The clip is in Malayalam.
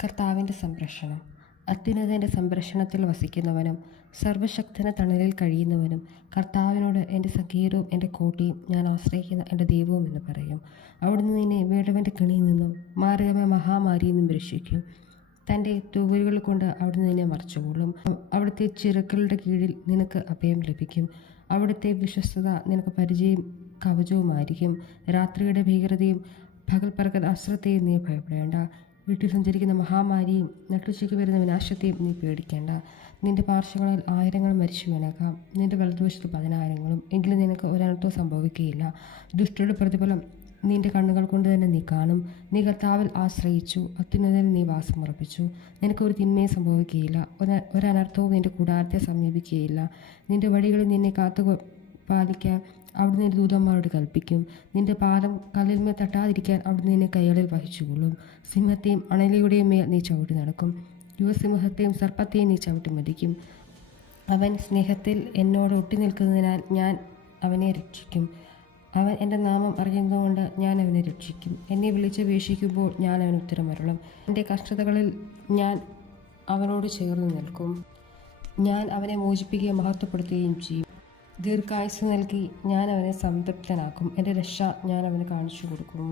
കർത്താവിൻ്റെ സംരക്ഷണം. അത്യുന്നതൻ്റെ സംരക്ഷണത്തിൽ വസിക്കുന്നവനും സർവശക്തന തണലിൽ കഴിയുന്നവനും കർത്താവിനോട് എൻ്റെ സങ്കേതവും എൻ്റെ കോട്ടയും ഞാൻ ആശ്രയിക്കുന്ന എൻ്റെ ദൈവവും എന്ന് പറയും. അവിടുന്ന് നിന്നെ വേടവൻ്റെ കെണിയിൽ നിന്നും മാരകമായ മഹാമാരിയിൽ നിന്നും രക്ഷിക്കും. തൻ്റെ തൂവലുകൾ കൊണ്ട് അവിടുന്ന് നിന്നെ മറച്ചുകൊള്ളും. അവിടുത്തെ ചിറകളുടെ കീഴിൽ നിനക്ക് അഭയം ലഭിക്കും. അവിടുത്തെ വിശ്വസ്തത നിനക്ക് പരിചയം കവചവുമായിരിക്കും. രാത്രിയുടെ ഭീകരതയും പകൽ പറക്കുന്ന അസ്ത്രത്തെയും നീ ഭയപ്പെടേണ്ട. വീട്ടിൽ സഞ്ചരിക്കുന്ന മഹാമാരിയും നട്ടുച്ചയ്ക്ക് വരുന്ന വിനാശത്തെയും നീ പേടിക്കേണ്ട. നിന്റെ പാർശ്വങ്ങളിൽ 1000 മരിച്ചു വീണേക്കാം, നിന്റെ വലതുവശത്ത് 10,000, എങ്കിലും നിനക്ക് ഒരനർത്ഥവും സംഭവിക്കുകയില്ല. ദുഷ്ടയുടെ പ്രതിഫലം നിന്റെ കണ്ണുകൾ കൊണ്ട് തന്നെ നീ കാണും. നീ കർത്താവിൽ ആശ്രയിച്ചു, അത്യുന്നതനിൽ നീ വാസമുറപ്പിച്ചു. നിനക്ക് ഒരു തിന്മയും സംഭവിക്കുകയില്ല, ഒരനർത്ഥവും നിന്റെ കൂടാരത്തെ സമീപിക്കുകയില്ല. നിന്റെ വഴികളിൽ നിന്നെ കാത്തു പാലിക്കാൻ അവിടുന്ന് നിന്റെ ദൂതന്മാരോട് കൽപ്പിക്കും. നിന്റെ പാദം കല്ലിന്മേൽ തട്ടാതിരിക്കാൻ അവിടുന്ന് നിന്നെ കൈകളിൽ വഹിച്ചുകൊള്ളും. സിംഹത്തെയും അണലിയുടെയും മേൽ നീ ചവിട്ടി നടക്കും, യുവസിംഹത്തെയും സർപ്പത്തെയും നീ ചവിട്ടി മതിക്കും. അവൻ സ്നേഹത്തിൽ എന്നോട് ഒട്ടി നിൽക്കുന്നതിനാൽ ഞാൻ അവനെ രക്ഷിക്കും. അവൻ എൻ്റെ നാമം അറിയുന്നതുകൊണ്ട് ഞാൻ അവനെ രക്ഷിക്കും. എന്നെ വിളിച്ചപേക്ഷിക്കുമ്പോൾ ഞാൻ അവന് ഉത്തരമരുളും. എൻ്റെ കഷ്ടതകളിൽ ഞാൻ അവനോട് ചേർന്ന് നിൽക്കും. ഞാൻ അവനെ മോചിപ്പിക്കുകയും മഹത്വപ്പെടുത്തുകയും ചെയ്യും. ദീർഘായുസ്സ് നൽകി ഞാൻ അവനെ സംതൃപ്തനാക്കും. എൻ്റെ രക്ഷ ഞാൻ അവന് കാണിച്ചു കൊടുക്കും.